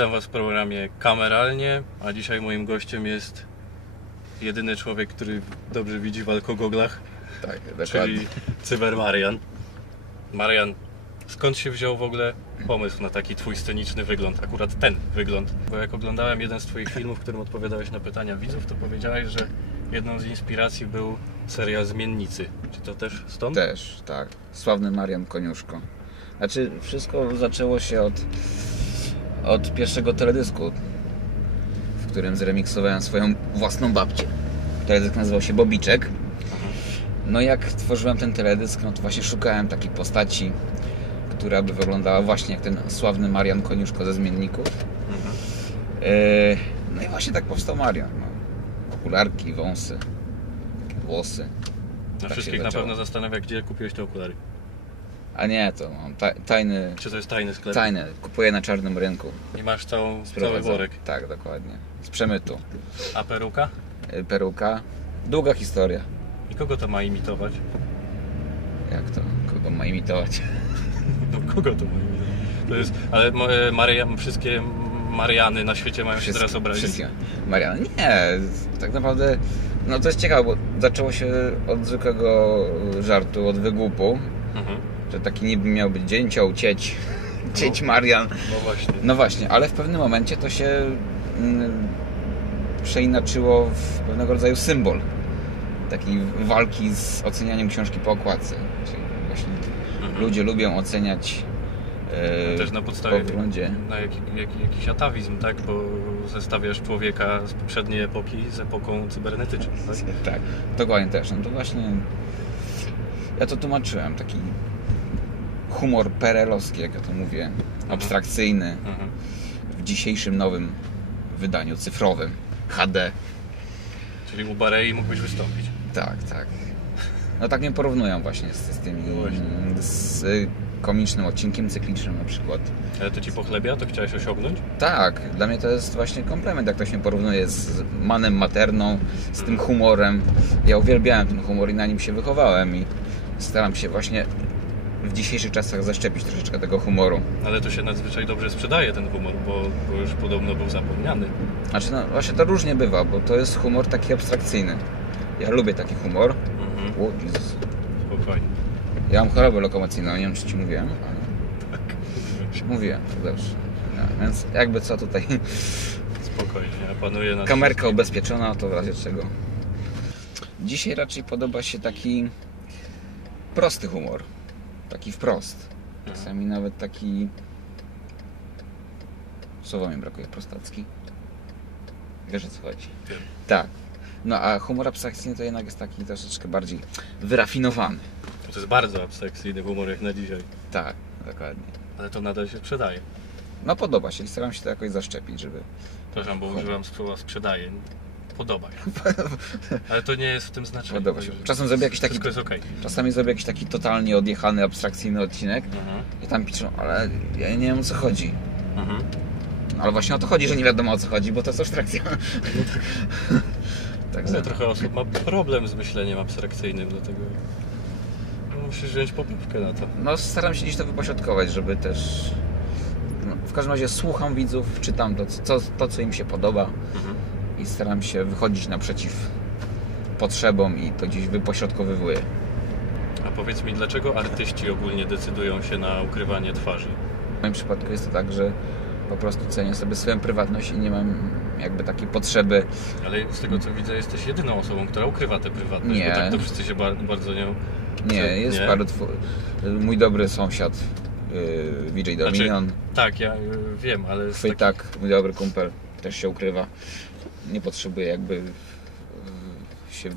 Witam Was w programie Kameralnie, a dzisiaj moim gościem jest jedyny człowiek, który dobrze widzi w alkogoglach, Tak, czyli. Cyber Marian. Marian, skąd się wziął w ogóle pomysł na taki Twój sceniczny wygląd, akurat ten wygląd? Bo jak oglądałem jeden z Twoich filmów, w którym odpowiadałeś na pytania widzów, to powiedziałeś, że jedną z inspiracji był serial Zmiennicy. Czy to też stąd? Też, tak. Sławny Marian Koniuszko. Znaczy, wszystko zaczęło się od, od pierwszego teledysku, w którym zremiksowałem swoją własną babcię. Teledysk nazywał się Bobiczek. No jak tworzyłem ten teledysk, no to właśnie szukałem takiej postaci, która by wyglądała właśnie jak ten sławny Marian Koniuszko ze Zmienników. Mhm. E, No i właśnie tak powstał Marian. No. Okularki, wąsy, włosy. Na się wszystkich na pewno zastanawia, gdzie kupiłeś te okulary. A nie, to mam ta, tajny, Czy to jest tajny sklep? tajny. Kupuję na czarnym rynku. I masz całą, cały worek. Tak, dokładnie. Z przemytu. A peruka? Y, Peruka. Długa historia. I kogo to ma imitować? Jak to? Kogo ma imitować? No kogo to ma imitować? To jest, ale e, Maria, wszystkie Mariany na świecie mają się teraz obrazić. Wszystkie. Mariana. Nie, tak naprawdę. No to jest ciekawe, bo zaczęło się od zwykłego żartu, od wygłupu, Mhm. Że taki niby miał być dzięcioł, cieć, cieć Marian. No właśnie. No właśnie, ale w pewnym momencie to się mm, przeinaczyło w pewnego rodzaju symbol takiej walki z ocenianiem książki po okładce. Czyli właśnie Mhm. ludzie lubią oceniać e, Też na podstawie na jaki, jaki, jakiś atawizm, tak? Bo zestawiasz człowieka z poprzedniej epoki z epoką cybernetyczną. Tak? Tak, dokładnie też. No to właśnie ja to tłumaczyłem, taki humor perelowski, jak ja to mówię, abstrakcyjny Mhm. w dzisiejszym nowym wydaniu cyfrowym HD. Czyli u Barei mógłbyś wystąpić. Tak, tak. No tak mnie porównują właśnie z, z tymi No z komicznym odcinkiem cyklicznym na przykład. Ale to ci pochlebia? To chciałeś osiągnąć? Tak, dla mnie to jest właśnie komplement, jak ktoś mnie porównuje z Manem Materną, z tym humorem. Ja uwielbiałem ten humor i na nim się wychowałem i staram się właśnie w dzisiejszych czasach zaszczepić troszeczkę tego humoru. Ale to się nadzwyczaj dobrze sprzedaje ten humor, bo, bo już podobno był zapomniany. Znaczy, no właśnie to różnie bywa, bo to jest humor taki abstrakcyjny. Ja lubię taki humor. Mhm. O, Jezus. Spokojnie. Ja mam chorobę lokomocyjną, nie wiem czy Ci mówiłem, ale Tak. mówiłem, to dobrze. No, więc jakby co tutaj, Spokojnie, ja panuję nad kamerka wszystkim. ubezpieczona, to w razie czego. Dzisiaj raczej podoba się taki prosty humor, taki wprost. Mhm. Czasami nawet taki, słowa mi brakuje, prostacki. Wiesz o co chodzi? Wiem. Tak. No a humor abstrakcyjny to jednak jest taki troszeczkę bardziej wyrafinowany. To jest bardzo abstrakcyjny humor jak na dzisiaj. Tak, dokładnie. Ale to nadal się sprzedaje. No podoba się i staram się to jakoś zaszczepić, żeby... Przepraszam, bo używam słowa sprzedaje. Podoba się. Ale to nie jest w tym znaczeniu. Podoba się. Także Czasem zrobię jakiś taki- okej. Czasami zrobię jakiś taki totalnie odjechany, abstrakcyjny odcinek Mhm. i tam piszą, ale ja nie wiem o co chodzi. Mhm. No, ale właśnie o to chodzi, że nie wiadomo o co chodzi, bo to jest abstrakcja. Także Ale trochę osób ma problem z myśleniem abstrakcyjnym, dlatego no, musisz wziąć poprawkę na to. no, staram się gdzieś to wypośrodkować, żeby też... No, w każdym razie słucham widzów, czytam to co, to, co im się podoba Mhm. I staram się wychodzić naprzeciw potrzebom i to gdzieś wypośrodkowywuję. A powiedz mi, dlaczego artyści ogólnie decydują się na ukrywanie twarzy? W moim przypadku jest to tak, że po prostu cenię sobie swoją prywatność i nie mam jakby takiej potrzeby Ale z tego co widzę, jesteś jedyną osobą, która ukrywa tę prywatność, Nie. bo tak to wszyscy się bar- bardzo nią... Nie, jest nie? paru twu... Mój dobry sąsiad yy, VJ Dominion, Tak, ja y, wiem, ale... Chwytak, mój dobry kumpel, też się ukrywa. Nie potrzebuje jakby yy, się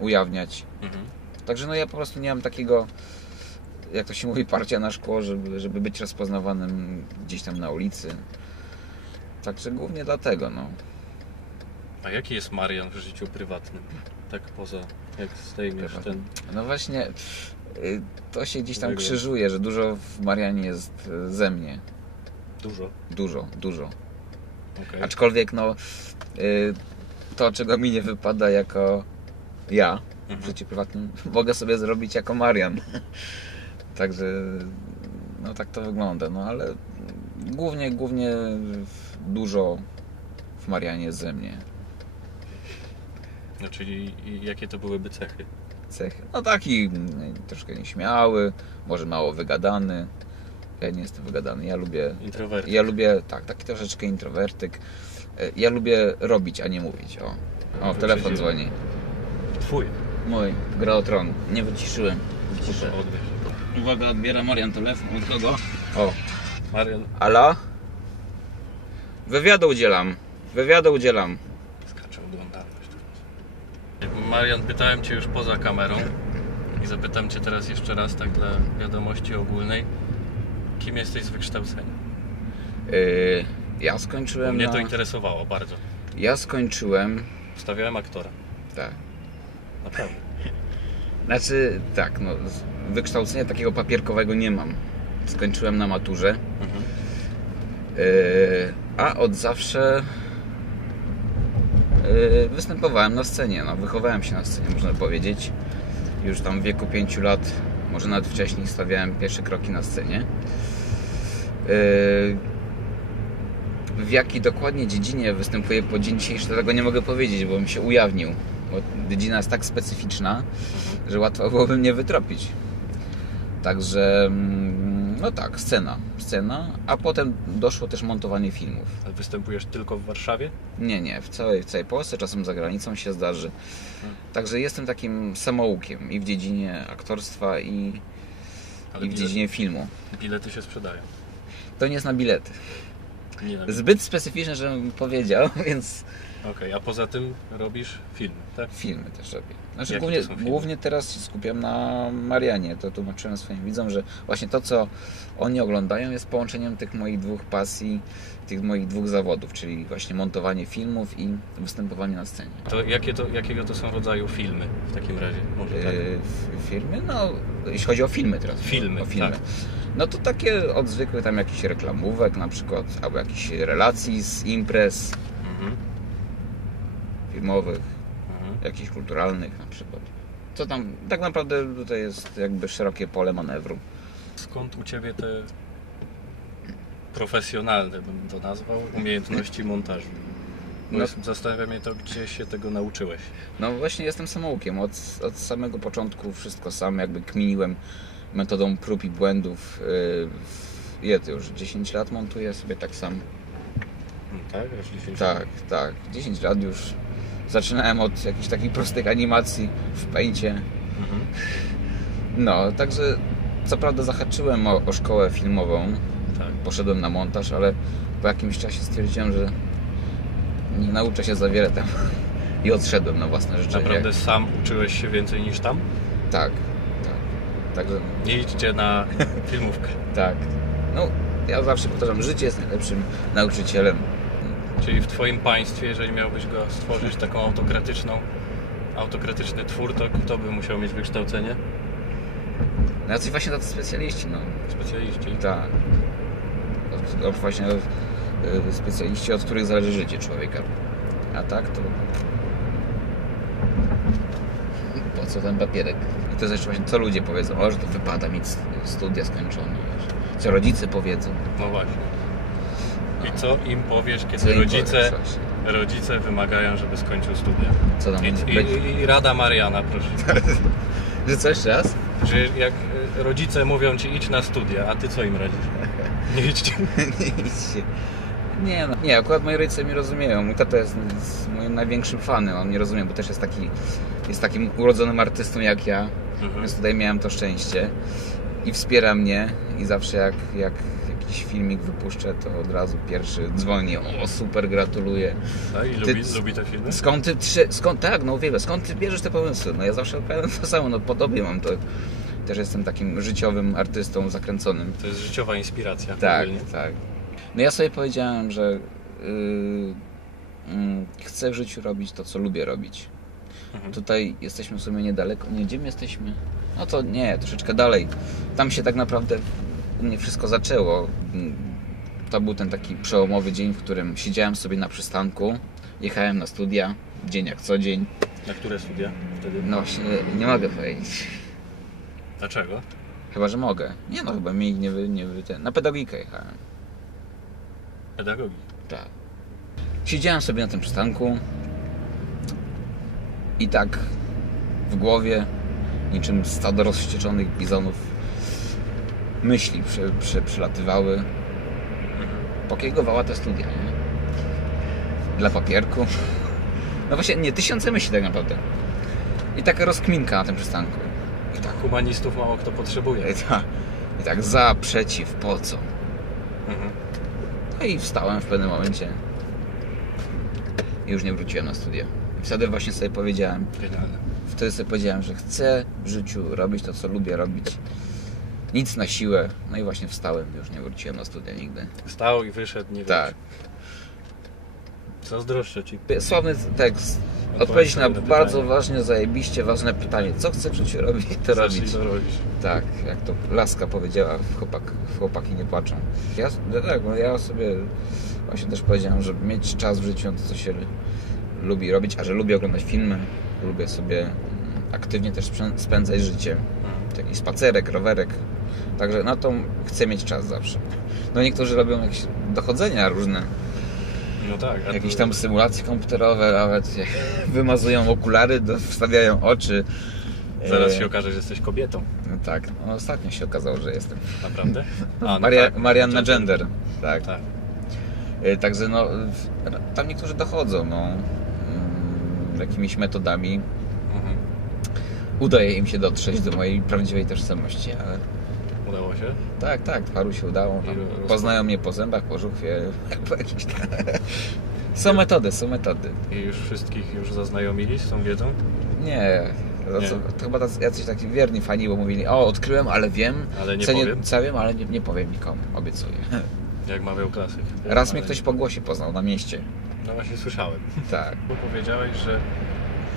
ujawniać. Mhm. Także no ja po prostu nie mam takiego, jak to się mówi, parcia na szkło, żeby, żeby być rozpoznawanym gdzieś tam na ulicy. Także głównie dlatego, no. A jaki jest Marian w życiu prywatnym? Tak poza, jak zdejmiesz ten... No właśnie, yy, to się gdzieś tam krzyżuje, że dużo w Marianie jest yy, ze mnie. Dużo. Dużo, dużo. Okej. Aczkolwiek no y, to, czego mi nie wypada jako ja w Mhm. życiu prywatnym, mogę sobie zrobić jako Marian. Także no tak to wygląda, no ale głównie, głównie dużo w Marianie ze mnie No czyli jakie to byłyby cechy? cechy. No taki mm, troszkę nieśmiały, może mało wygadany. Ja nie jestem wygadany, ja lubię Introwertyk. Ja lubię, tak, taki troszeczkę introwertyk. E, Ja lubię robić, a nie mówić. O, o telefon dzwoni. Twój. Mój, gra o tron. Nie wyciszyłem. Wyciszę. Uwaga, odbiera Marian telefon. Od kogo? O, Marian, Ala? Wywiadu udzielam. Wywiadu udzielam. skacze oglądalność. Marian, pytałem Cię już poza kamerą i zapytam Cię teraz jeszcze raz, tak dla wiadomości ogólnej. Kim jesteś z wykształcenia? Yy, ja skończyłem mnie na... to interesowało bardzo. Ja skończyłem... Stawiałem aktora. Tak. Naprawdę. Znaczy, tak, no, wykształcenia takiego papierkowego nie mam. Skończyłem na maturze. Mhm. Yy, a od zawsze yy, występowałem na scenie. No, wychowałem się na scenie, można powiedzieć. Już tam w wieku 5 lat, może nawet wcześniej, stawiałem pierwsze kroki na scenie. Yy, w jakiej dokładnie dziedzinie występuję po dzień dzisiejszy, to tego nie mogę powiedzieć, bo bym się ujawnił. Bo dziedzina jest tak specyficzna, Mhm. że łatwo byłoby mnie wytropić. Także, mm, no tak, scena, scena, a potem doszło też montowanie filmów. A Występujesz tylko w Warszawie? Nie, nie, w całej, w całej Polsce, czasem za granicą się zdarzy. Także jestem takim samoukiem i w dziedzinie aktorstwa, i, Ale i w dziedzinie filmu. bilety się sprzedają. To nie jest na bilety. Nie na Zbyt specyficzne, żebym powiedział, więc Okej, a poza tym robisz filmy, tak? filmy też robię. Znaczy Jakie głównie, to są filmy? głównie teraz się skupiam na Marianie. To tłumaczyłem swoim widzom, że właśnie to, co oni oglądają, jest połączeniem tych moich dwóch pasji, tych moich dwóch zawodów, czyli właśnie montowanie filmów i występowanie na scenie. To, jakie to jakiego to są rodzaju filmy w takim razie? Może tak? Yy, f- Filmy? No, jeśli chodzi o filmy teraz. Filmy, o filmy. tak. No to takie od zwykłych tam jakichś reklamówek na przykład, albo jakichś relacji z imprez Mhm. Filmowych, Mhm. jakichś kulturalnych na przykład. Co tam, tak naprawdę tutaj jest jakby szerokie pole manewru. Skąd u Ciebie te profesjonalne, bym to nazwał, umiejętności montażu? No. Zastanawia mnie to, gdzie się tego nauczyłeś. No właśnie jestem samoukiem. Od, od samego początku wszystko sam jakby kminiłem metodą prób i błędów. Yy, Ile to już? 10 lat montuję sobie tak sam. Mm, Tak? Aż 10 Tak, tak. 10 lat już. Zaczynałem od jakichś takich prostych animacji w pęcie. Mhm. No, także co prawda zahaczyłem o, o szkołę filmową. Tak. Poszedłem na montaż, ale po jakimś czasie stwierdziłem, że nie nauczę się za wiele tam. I odszedłem na własne życzenie. Naprawdę sam uczyłeś się więcej niż tam? Tak, tak. Także Nie idźcie na filmówkę. tak. No, ja zawsze powtarzam, życie jest najlepszym nauczycielem. Czyli w Twoim państwie, jeżeli miałbyś go stworzyć taką autokratyczną, autokratyczny twór, to kto by musiał mieć wykształcenie? No, jacyś właśnie tacy specjaliści, no. Specjaliści. Tak. Od, od właśnie y, specjaliści, od których zależy życie człowieka. A tak to... Po co ten papierek? I to jest jeszcze właśnie, co ludzie powiedzą, o, że to wypada mieć studia skończone, wiesz. Co rodzice powiedzą. No właśnie. I co im powiesz, kiedy im rodzice, powiesz rodzice wymagają, żeby skończył studia? Co tam I, i, I rada Mariana, proszę. Że co jeszcze raz? Że jak y, rodzice mówią ci idź na studia, a ty co im radzisz? Nie idźcie. nie idźcie. Nie, no. nie, akurat moi rodzice mnie rozumieją. Mój tata jest, jest moim największym fanem. On mnie rozumie, bo też jest taki, jest takim urodzonym artystą jak ja. Mhm. Więc tutaj miałem to szczęście. I wspiera mnie. I zawsze jak, jak jakiś filmik wypuszczę, to od razu pierwszy dzwoni. O, super, gratuluję. A, I Ty- lubi, lubi te filmy? Skąd ty, skąd, tak, no wiele, skąd ty bierzesz te pomysły? No ja zawsze odpowiadam to samo, no podobnie mam to. Też jestem takim życiowym artystą zakręconym. To jest życiowa inspiracja. Tak, ogólnie. tak. No ja sobie powiedziałem, że yy, mm, chcę w życiu robić to, co lubię robić. Mhm. Tutaj jesteśmy w sumie niedaleko. Nie, gdzie my jesteśmy? No to nie, troszeczkę dalej. Tam się tak naprawdę u mnie wszystko zaczęło. To był ten taki przełomowy dzień, w którym siedziałem sobie na przystanku, jechałem na studia, dzień jak co dzień. Na które studia wtedy? No właśnie, nie mogę powiedzieć. Dlaczego? Chyba, że mogę. Nie no, chyba mi nie wy, nie wy ten. Na pedagogikę jechałem. Pedagogii. Tak. Siedziałem sobie na tym przystanku i tak w głowie, niczym stado rozwścieczonych bizonów, myśli przylatywały. Pokiegowała te studia, nie? Dla papierku. No właśnie, nie, tysiące myśli tak naprawdę. I taka rozkminka na tym przystanku. I tak, Humanistów mało kto potrzebuje. i tak, i tak za, przeciw, po co? Mhm. No i wstałem w pewnym momencie. I już nie wróciłem na studia. I wtedy właśnie sobie powiedziałem, Genialne. wtedy sobie powiedziałem, że chcę w życiu robić to, co lubię robić. Nic na siłę. No i właśnie wstałem, już nie wróciłem na studia nigdy. Stał i wyszedł, nie Tak. wiem. Zazdroszczę ci. Sławny tekst. Odpowiedź na bardzo ważne, zajebiście ważne pytanie. Co chcę w życiu robić, to Zacznij robić. to robić. Tak, jak to Laska powiedziała, w, chłopak, w chłopaki nie płaczą. Ja, no tak, no ja sobie właśnie też powiedziałem, że mieć czas w życiu na to, co się lubi robić, a że lubię oglądać filmy, lubię sobie mm, aktywnie też spę- spędzać życie. Mhm. Taki spacerek, rowerek. Także na to chcę mieć czas zawsze. No niektórzy robią jakieś dochodzenia różne, No tak. jakieś tam symulacje komputerowe, nawet wymazują okulary, wstawiają oczy. Zaraz E, się okaże, że jesteś kobietą. No tak, no ostatnio się okazało, że jestem. Naprawdę? A, no Maria, tak. Marianna Gender. Tak. Tak. E, Także no, tam niektórzy dochodzą, no, mm, jakimiś metodami. Mhm. Udaje im się dotrzeć do mojej prawdziwej tożsamości, ale Udało się? tak, tak, paru się udało. Poznają mnie po zębach, po żuchwie, po jakichś tam. Są metody, są metody. I już wszystkich już zaznajomili z tą wiedzą? Nie, to, Nie. co, to chyba tacy, jacyś taki wierni fani, bo mówili, o, odkryłem, ale wiem, Ale nie co, nie, powiem. co wiem, ale nie, nie powiem nikomu, obiecuję. Jak mawiał klasyk. Raz Ale- mnie ktoś po głosie poznał na mieście. No właśnie słyszałem. Tak. Bo powiedziałeś, że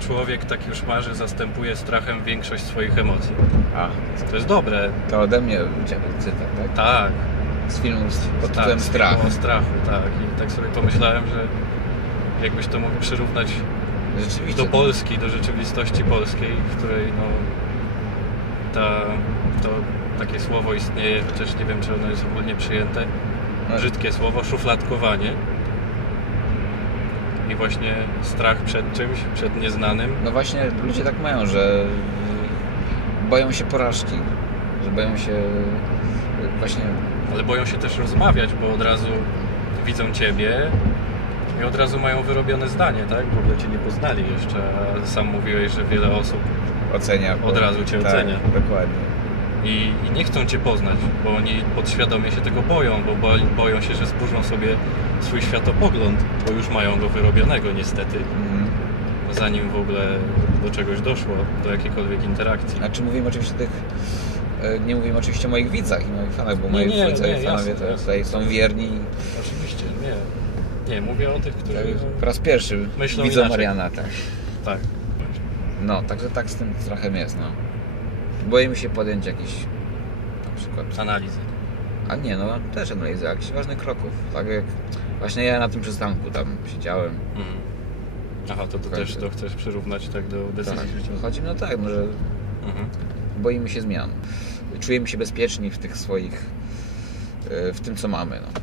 człowiek tak już ma, że zastępuje strachem większość swoich emocji. A, To jest dobre. to ode mnie cytat, tak? Tak. Z filmu z- pod tak, tytułem z Strach. filmu O strachu, tak. I tak sobie pomyślałem, że jakbyś to mógł przyrównać do Polski, do rzeczywistości polskiej, w której no, ta, to takie słowo istnieje, chociaż nie wiem, czy ono jest ogólnie przyjęte. No, Brzydkie słowo, szufladkowanie. I właśnie strach przed czymś, przed nieznanym. no właśnie ludzie tak mają, że boją się porażki, że boją się właśnie Ale boją się też rozmawiać, bo od razu widzą Ciebie i od razu mają wyrobione zdanie, tak? W ogóle Cię nie poznali jeszcze, a sam mówiłeś, że wiele osób ocenia. Od razu cię tak, ocenia. Dokładnie. I, i nie chcą Cię poznać, bo oni podświadomie się tego boją, bo bo- boją się, że zburzą sobie swój światopogląd, bo już mają go wyrobionego niestety, Mhm. zanim w ogóle do czegoś doszło, do jakiejkolwiek interakcji. Znaczy mówimy oczywiście o tych e, nie mówimy oczywiście o moich widzach i moich fanach, bo moi nie, nie, fanowie jasne, to jasne. tutaj są wierni. Oczywiście, nie. Nie, mówię o tych, którzy... Tak, Po raz pierwszy Myślą widzą inaczej. Mariana, tak. Tak. No, także tak z tym strachem jest, no. Boimy się podjąć jakiś na przykład. Analizy. A nie, no też analizy jakichś ważnych kroków. Tak jak właśnie ja na tym przystanku tam siedziałem. Mhm. Aha, to, to też to chcesz przyrównać tak do decyzji Tak. życiowych. Chodzi no tak, no, że Mhm. boimy się zmian. Czujemy się bezpieczni w tych swoich, e, w tym co mamy. No.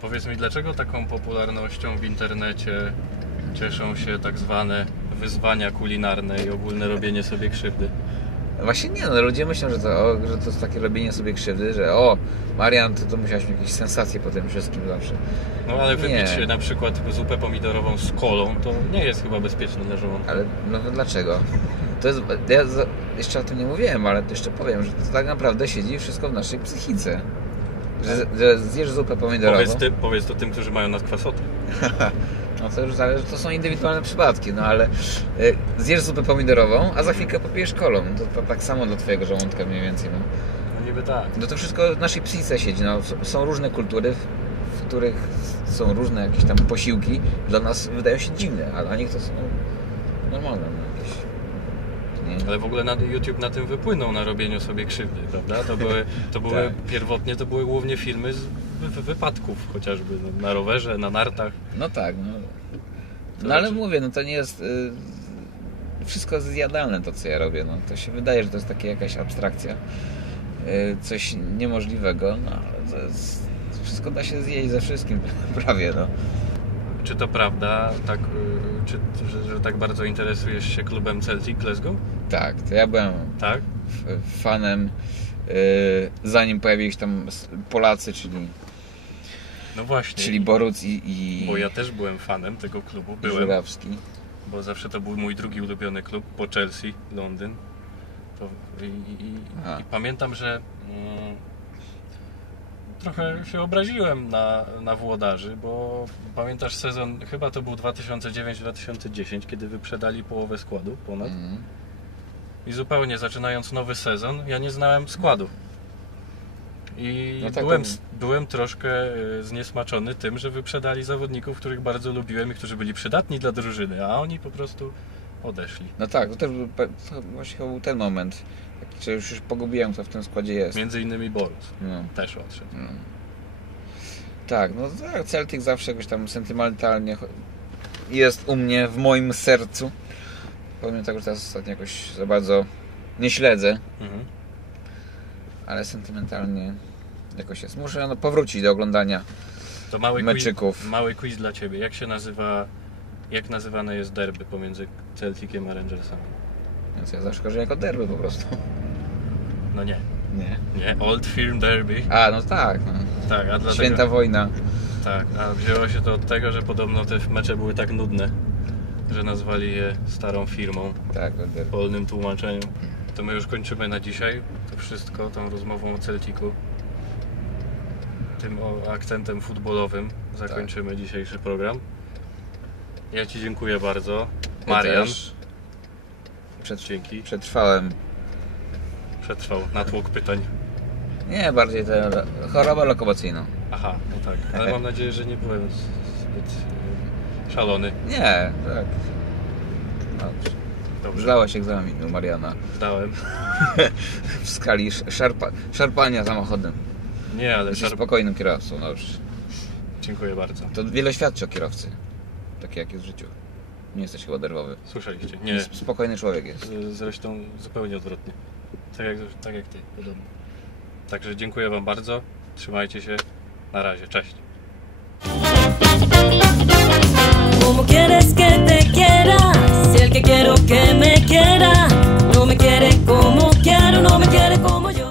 Powiedz mi, dlaczego taką popularnością w internecie cieszą się tak zwane wyzwania kulinarne i ogólne robienie sobie krzywdy? Właśnie nie, no ludzie myślą, że to, o, że to jest takie robienie sobie krzywdy, że o, Marian, ty to musiałeś mieć jakieś sensacje po tym wszystkim zawsze. No ale wypić na przykład zupę pomidorową z kolą to nie jest chyba bezpieczne dla żołądka. Ale no dlaczego? To jest, ja jeszcze o tym nie mówiłem, ale jeszcze powiem, że to tak naprawdę siedzi wszystko w naszej psychice. Że, że zjesz zupę pomidorową, Powiedz, ty, powiedz to tym, którzy mają nadkwasotę. no to już zależy, to są indywidualne przypadki, no ale y, zjesz zupę pomidorową, a za chwilkę popijesz kolą. To, to tak samo dla twojego żołądka mniej więcej. No. No niby tak. No to wszystko w naszej psychice siedzi. No. Są różne kultury, w, których są różne jakieś tam posiłki. Dla nas wydają się dziwne, a dla nich to są normalne. No, jakieś, nie? Ale w ogóle na YouTube na tym wypłynął na robieniu sobie krzywdy, prawda? To były, to były Tak. pierwotnie to były głównie filmy z wypadków chociażby no, na rowerze, na nartach. No tak, no. No ale znaczy- mówię, no to nie jest. Y, wszystko jest zjadalne to, co ja robię. No to się wydaje, że to jest taka jakaś abstrakcja. Y, coś niemożliwego, no ale to jest wszystko da się zjeść ze wszystkim, prawie no. Czy to prawda, tak, y, czy, że, że tak bardzo interesujesz się klubem Celtic Glasgow? Tak, to ja byłem Tak? fanem yy, zanim pojawili się tam Polacy, czyli, No właśnie. czyli Boruc i, i, Bo ja też byłem fanem tego klubu. Byłem, Żurawski. bo zawsze to był mój drugi ulubiony klub po Chelsea, Londyn. To, i, i, i, pamiętam, że mm, trochę się obraziłem na, na włodarzy, bo pamiętasz sezon, chyba to był 2009-2010, kiedy wyprzedali połowę składu ponad. Mhm. I zupełnie zaczynając nowy sezon, ja nie znałem składu. I No tak, byłem, to- byłem troszkę y, zniesmaczony tym, że wyprzedali zawodników, których bardzo lubiłem i którzy byli przydatni dla drużyny, a oni po prostu odeszli. No tak, to też to właśnie był ten moment, że już, już pogubiłem, co w tym składzie jest. Między innymi Borus No. też odszedł. No. Tak, no tak, Celtic zawsze jakoś tam sentymentalnie jest u mnie, w moim sercu. Pomimo tego, że teraz ostatnio jakoś za bardzo nie śledzę, Mhm. Ale sentymentalnie jakoś jest. Muszę no, powrócić do oglądania. To mały Meczyków. quiz, mały quiz dla Ciebie. Jak się nazywa, jak nazywane jest derby pomiędzy Celticiem a Rangersami? Więc ja zawsze kojarzę jako derby po prostu. No nie, Nie. nie, Old Firm Derby. A, no tak. No. Tak, a dlatego... Święta wojna. Tak, a wzięło się to od tego, że podobno te mecze były tak nudne, że nazwali je starą firmą Tak, w derby. polnym tłumaczeniu. To my już kończymy na dzisiaj to wszystko, tą rozmową o Celticu. Tym o, akcentem futbolowym zakończymy dzisiejszy program. Ja Ci dziękuję bardzo. Ja Marian, też Przed, dzięki. przetrwałem. Przetrwał natłok pytań. Nie, bardziej tę chorobę lokomocyjną. Aha, no tak, ale mam nadzieję, że nie byłem z- zbyt e, szalony. Nie, tak. Dobrze. Dobrze, Zdałeś egzamin u Mariana zdałem. w skali sz- szarpa, szarpania samochodem. Nie, ale Jesteś szarp... spokojnym kierowcą, dobrze. Dziękuję bardzo. To wiele świadczy o kierowcy. Takie jak jest w życiu. Nie jesteś chyba nerwowy. Słyszeliście? Nie. Jest Spokojny człowiek jest. Zresztą zupełnie odwrotnie. Tak jak, tak jak ty, podobno. Także dziękuję Wam bardzo. Trzymajcie się. Na razie. Cześć. ¿Cómo quieres que te quiera? Que quiero que me quiera no me quiere como quiero, no me quiere como yo.